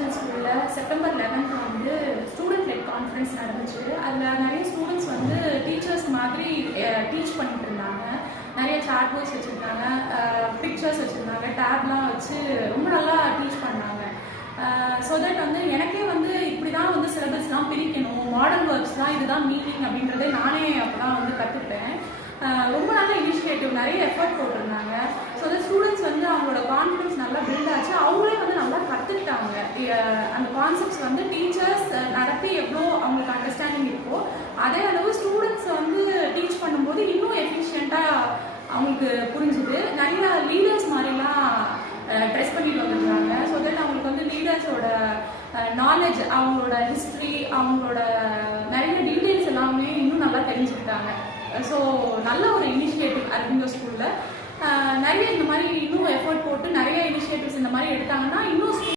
International ஸ்கூலில் September 11th வந்து student let conference நடந்துச்சு. அதில் நிறைய ஸ்டூடெண்ட்ஸ் வந்து டீச்சர்ஸ் மாதிரி டீச் பண்ணிட்டு இருந்தாங்க. நிறைய சாட் போர்ட்ஸ் வச்சுருந்தாங்க, பிக்சர்ஸ் வச்சுருந்தாங்க, டேப்லாம் வச்சு ரொம்ப நல்லா டீச் பண்ணாங்க. ஸோ தட் வந்து எனக்கே வந்து இப்படி தான் வந்து சிலபஸ்லாம் பிரிக்கணும், மாடர்ன் ஒர்க்ஸ்லாம் இதுதான் மீனிங் அப்படின்றதே நானே அப்போ தான் வந்து கற்றுக்கிட்டேன். ரொம்ப நல்ல இனிஷியேட்டிவ், நிறைய எஃபர்ட் போட்டிருந்தாங்க. ஸோ அந்த ஸ்டூடெண்ட்ஸ் வந்து அவங்களோட கான்ஃபிடன்ஸ் நல்லா பில்ட் ஆச்சு, அவங்களே வந்து நல்லா கற்றுக்கிட்டாங்க. அந்த கான்செப்ட்ஸ் வந்து டீச்சர்ஸ் நடத்தி எவ்வளோ அவங்களுக்கு அண்டர்ஸ்டாண்டிங் இருக்கோ அதே அளவு ஸ்டூடெண்ட்ஸ் வந்து டீச் பண்ணும்போது இன்னும் எஃபிஷியண்ட்டாக அவங்களுக்கு புரிஞ்சுது. நிறைய லீடர்ஸ் மாதிரிலாம் ட்ரெஸ் பண்ணிட்டு வந்துருக்காங்க. ஸோ தட் அவங்களுக்கு வந்து லீடர்ஸோட நாலேஜ், அவங்களோட ஹிஸ்ட்ரி, அவங்களோட நிறைய டீட்டெயில்ஸ் எல்லாமே இன்னும் நல்லா தெரிஞ்சுக்கிட்டாங்க. ஸோ நல்ல ஒரு இனிஷியேட்டிவ் அரவிந்தோ ஸ்கூலில். நிறைய இந்த மாதிரி இன்னும் எஃபர்ட் போட்டு நிறைய இனிஷியேட்டிவ்ஸ் இந்த மாதிரி எடுத்தாங்கன்னா